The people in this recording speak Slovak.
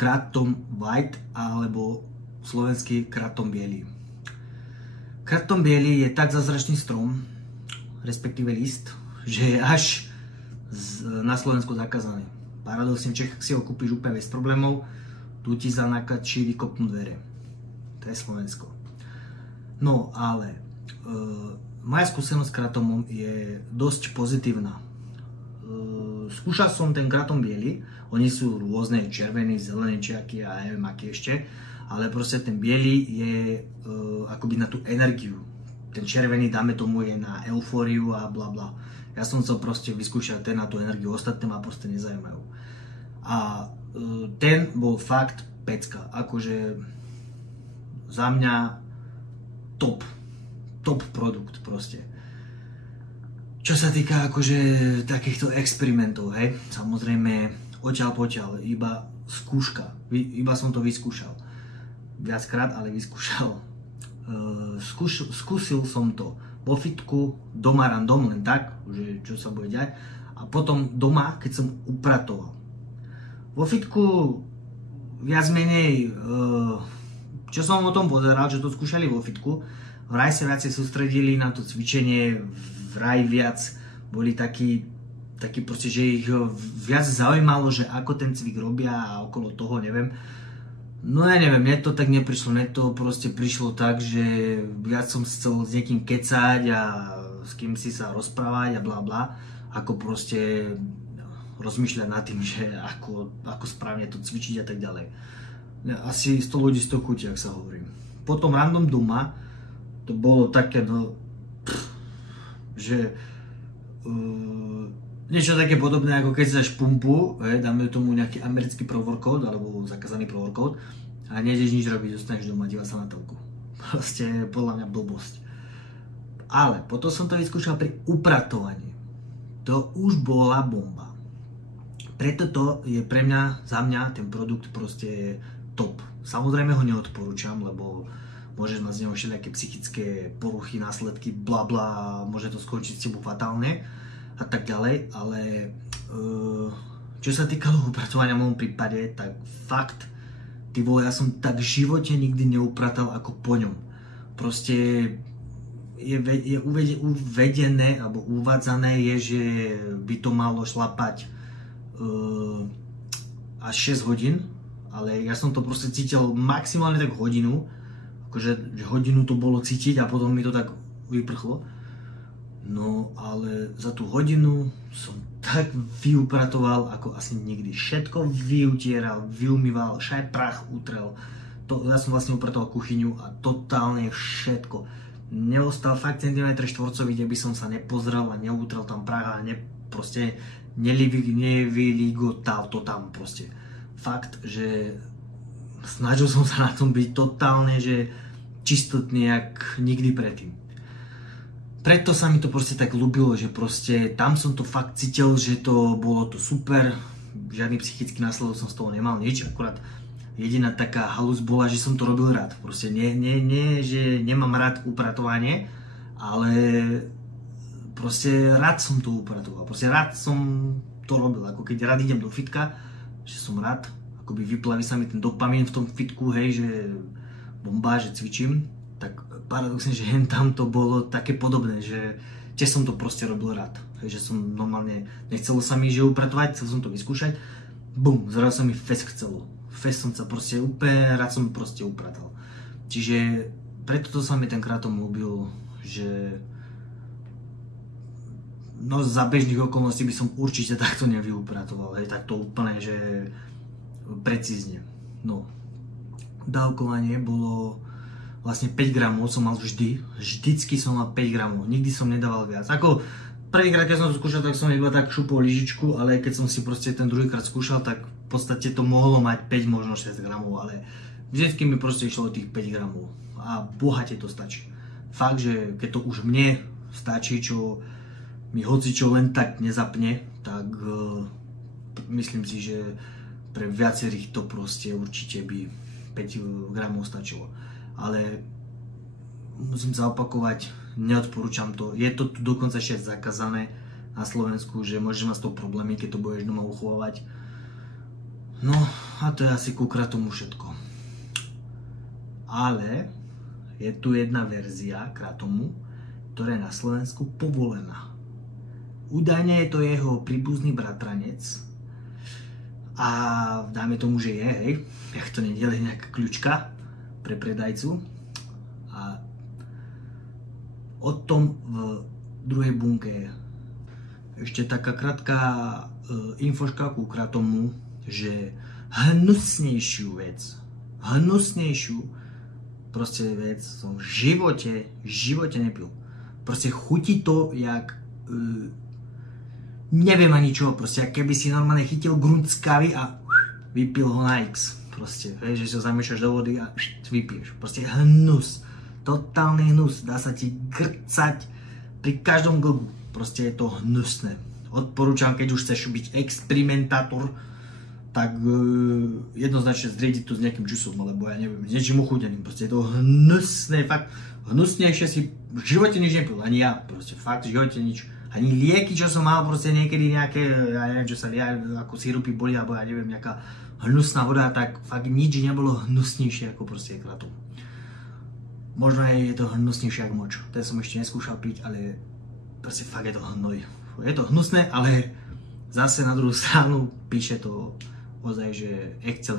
Kratom White alebo slovenský Kratom biely. Kratom biely je tak zázračný strom, respektíve list, že je až na Slovensku zakázaný. Paradoxne v Čechách si ho kúpiš úplne bez problémov, tu ti za nakačí vykopnú dvere. To je Slovensko. No ale moja skúsenosť s kratomom je dosť pozitívna. Skúšal som ten kratom biely, oni sú rôzne, červený, zelený, či aký, ja neviem aký ešte, ale proste ten biely je akoby na tú energiu. Ten červený, dáme tomu, je na eufóriu a bla bla. Ja som chcel proste vyskúšať ten na tú energiu, ostatné ma proste nezaujímajú. A ten bol fakt pecka, akože za mňa top produkt proste. Čo sa týka akože takýchto experimentov, hej, samozrejme odtiaľ potiaľ, iba skúška, iba som to vyskúšal. Viackrát, ale vyskúšal. Skúsil som to vo fitku, doma random, len tak, že čo sa bude diať. A potom doma, keď som upratoval. Vo fitku viac menej, čo som o tom pozeral, že to skúšali vo fitku, vraj sa viacej sústredili na to cvičenie, vraj viac boli takí proste, že ich viac zaujímalo, že ako ten cvik robia a okolo toho, neviem. No ja neviem, mne to tak neprišlo, mne to proste prišlo tak, že viac som chcel s niekým kecať a s kým si sa rozprávať a bla bla, ako proste rozmýšľať nad tým, že ako správne to cvičiť a tak ďalej. Asi 100 ľudí 100 chutí, ak sa hovorí. Potom random doma, to bolo také, no, že niečo také podobné, ako keď si dáš pumpu, dáme tomu nejaký americký pro-workout alebo zakázaný pro-workout a nejdeš nič robiť, zostaneš doma, díva sa na telku. Proste podľa mňa blbosť. Ale potom som to vyskúšal pri upratovaní. To už bola bomba. Preto to je pre mňa, za mňa, ten produkt proste top. Samozrejme ho neodporúčam, lebo môžeš mať z neho všelijaké psychické poruchy, následky, bla bla, môže to skončiť s tebou fatálne a tak ďalej, ale čo sa týkalo upratovania v môjom prípade, tak fakt, ty vole, ja som tak v živote nikdy neupratal ako po ňom. Proste je uvedené, alebo uvádzané je, že by to malo šlapať až 6 hodín, ale ja som to proste cítil maximálne tak hodinu, akože hodinu to bolo cítiť a potom mi to tak vyprchlo. No ale za tú hodinu som tak vyupratoval ako asi nikdy. Všetko vyutieral, vyumýval, všaj prach utrel. Ja som vlastne upratoval kuchyňu a totálne všetko. Neostal fakt centimetr štvorcový, kde by som sa nepozrel a neutrel tam prach a proste nevyligotal to tam proste. Fakt, že snažil som sa na tom byť totálne, že čistotný jak nikdy predtým. Preto sa mi to proste tak ľúbilo, že proste tam som to fakt cítil, že to bolo to super, žiadny psychický následok som z toho nemal nič, akurát jediná taká halus bola, že som to robil rád. Proste nie, že nemám rád upratovanie, ale proste rád som to upratoval, proste rád som to robil, ako keď rád idem do fitka, že som rád, akoby vyplaví sa mi ten dopamín v tom fitku, hej, že bomba, že cvičím, tak paradoxne, že tam to bolo také podobné, že tiež som to proste robil rád, hej, že som normálne, nechcelo sa mi, že upratovať, chcel som to vyskúšať, bum, zrazu sa mi fest chcelo, fest som sa proste úplne, rád som proste upratal. Čiže preto to sa mi ten kratom ľúbil, že no za bežných okolností by som určite takto nevyupratoval, hej, takto úplne, že precízne. No, dávkovanie bolo vlastne 5 gramov som mal vždycky som mal 5 gramov, nikdy som nedával viac. Ako prvýkrát, keď som to skúšal, tak som iba tak šupol lyžičku, ale keď som si proste ten druhýkrát skúšal, tak v podstate to mohlo mať 5, možno 6 gramov, ale vždycky mi proste išlo tých 5 gramov a bohate to stačí. Fakt, že keď to už mne stačí, čo mi hocičo len tak nezapne, tak myslím si, že pre viacerých to proste určite by 5 gramov stačilo. Ale musím sa opakovať, neodporúčam to. Je to tu dokonca ešte zakázané na Slovensku, že môžeš mať s tou problémy, keď to budeš doma uchovávať. No a to je asi ku kratomu všetko. Ale je tu jedna verzia kratomu, ktorá je na Slovensku povolená. Údajne je to jeho príbuzný bratranec a dáme tomu, že je, hej, jak to nie je nejaká kľúčka pre predajcu. A o tom v druhej bunke ešte taká krátka infoška ku kratomu, že hnusnejšiu proste vec som v živote nepil. Proste chutí to jak neviem ani čo, proste keby si normálne chytil grunt z kávy a vypil ho na X. Proste, vieš, že sa zamiešaš do vody a vypiješ. Proste hnus, totálny hnus, dá sa ti grcať pri každom glbu. Proste je to hnusné. Odporúčam, keď už chceš byť experimentátor, tak jednoznačne zriediť to s nejakým džusom, alebo ja neviem, s niečím uchudeným. Proste je to hnusné, fakt hnusnejšie si v živote nič nepil, ani ja, proste fakt v živote nič. Ani lieky, čo som mal, proste niekedy nejaké, ja neviem, čo sa ako sirupy boli, alebo ja neviem, nejaká hnusná voda, tak fakt nič nebolo hnusnejšie ako proste kratom. Možno je to hnusnejšie ako moč. Ten som ešte neskúšal piť, ale proste fakt je to hnoj. Je to hnusné, ale zase na druhú stranu píše to ozaj, že excelent.